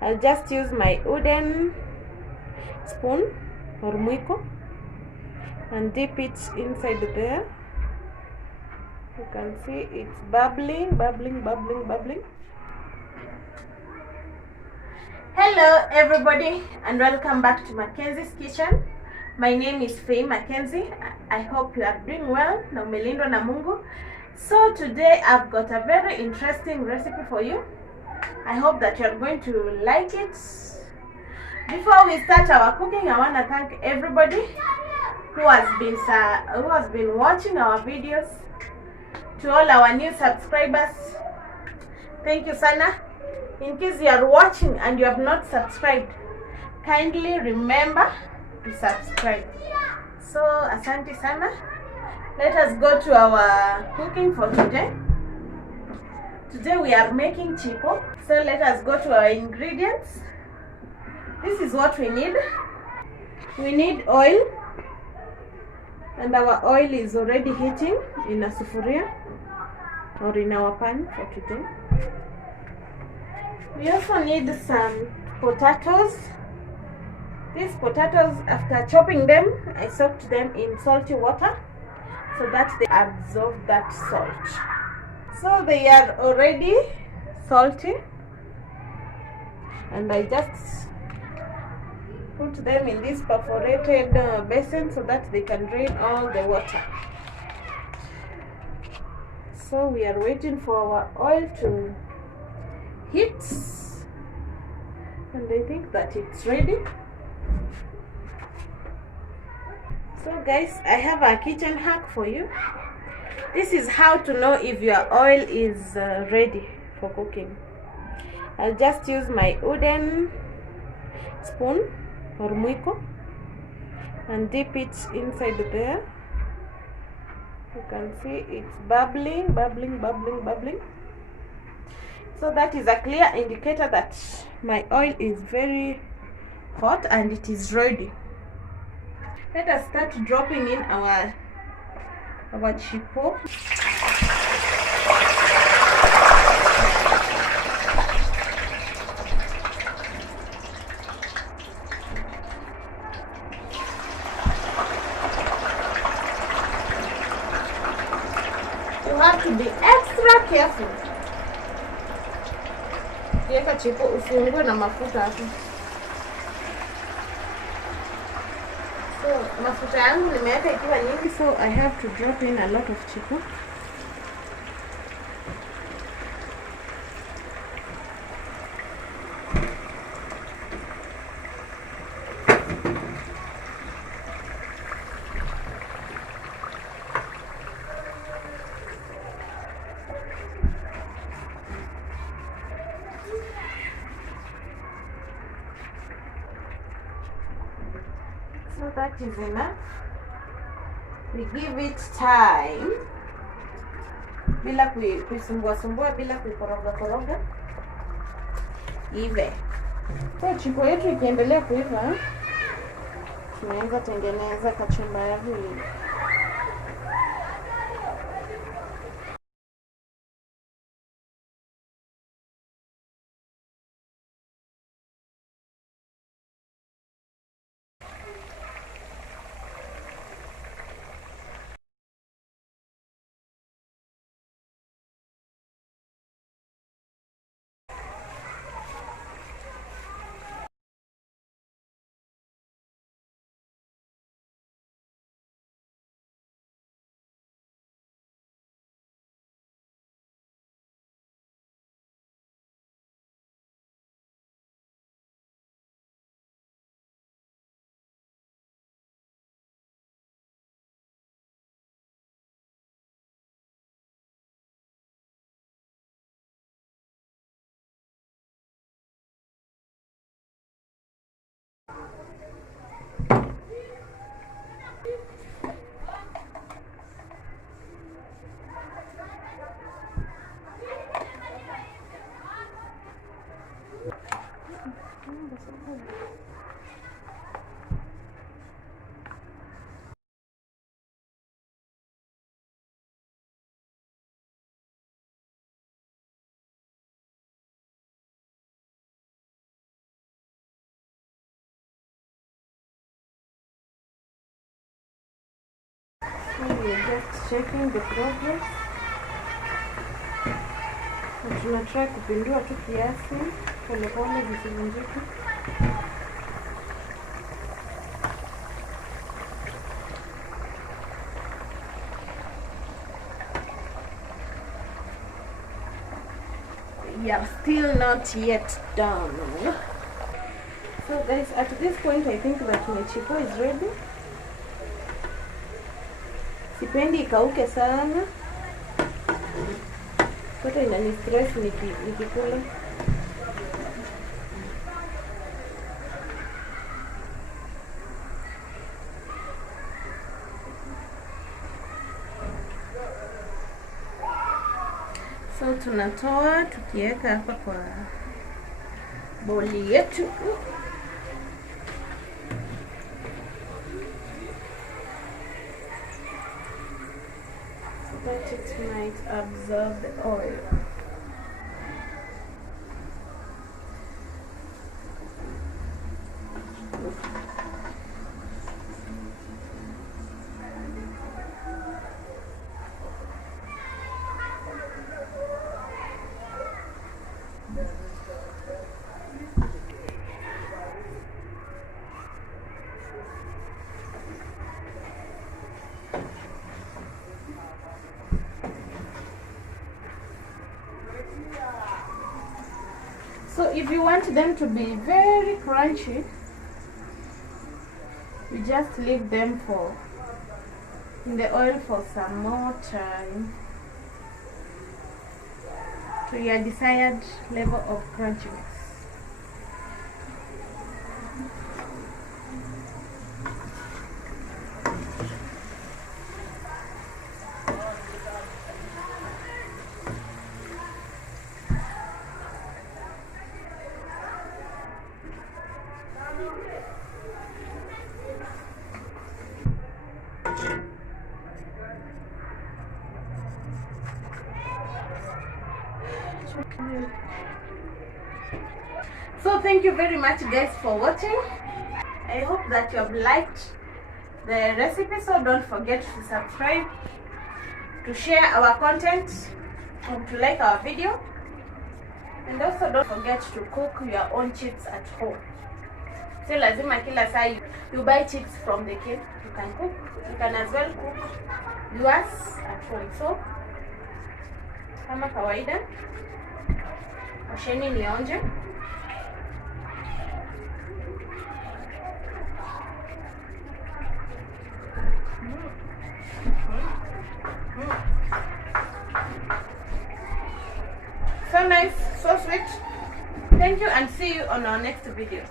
I'll just use my wooden spoon or mwiko and dip it inside there. You can see it's bubbling. Hello everybody and welcome back to Mackenzie's Kitchen. My name is Faye Mackenzie. I hope you are doing well na umelindwa na Mungu. So today I've got a very interesting recipe for you. I hope that you are going to like it. Before we start our cooking, I want to thank everybody who has been watching our videos. To all our new subscribers, thank you sana. In case you are watching and you have not subscribed, kindly remember to subscribe. So asante sana. Let us go to our cooking for today. Today we are making chipo. So let us go to our ingredients. This is what we need. We need oil, and our oil is already heating in a sufuria or in our pan for today. We also need some potatoes. These potatoes, after chopping them, I soaked them in salty water so that they absorb that salt. So they are already salty, and I just put them in this perforated basin so that they can drain all the water. So we are waiting for our oil to heat, and I think that it's ready. So guys, I have a kitchen hack for you. This is how to know if your oil is ready for cooking. I'll just use my wooden spoon or mwiko and dip it inside there. You can see it's bubbling. So that is a clear indicator that my oil is very hot and it is ready. Let us start dropping in our chipo. You have to be extra careful. Kiweka chipo usiungue na mafuta hapo. So mafuta yangu nimeweka ikiwa nyingi, so I have to drop in a lot of chipo. So that is enough. We give it time bila kuisumbua bila kuikoroga ive. So chipo yetu ikiendelea kuiva, tunaweza tengeneza kachumbari. we're just checking the progress. Na tunatry kupindua tu kiasi polepole visivunjike. Yeah, still not yet done. So guys, at this point I think that my chipo is ready. Sipendi ikauke sana. Kote inani stress nikikula. So tunatoa tukiweka hapa kwa boli yetu. So that it might absorb the oil. So if you want them to be very crunchy, you just leave them in the oil for some more time to your desired level of crunchiness. So thank you very much guys for watching. I hope that you have liked the recipe, so don't forget to subscribe, to share our content, and to like our video. And also don't forget to cook your own chips at home. So lazima kila saa you buy chips from the kid, you can cook, you can as well cook yours at home. So kama kawaida, osheni nionje. So nice, so sweet. Thank you and see you on our next video.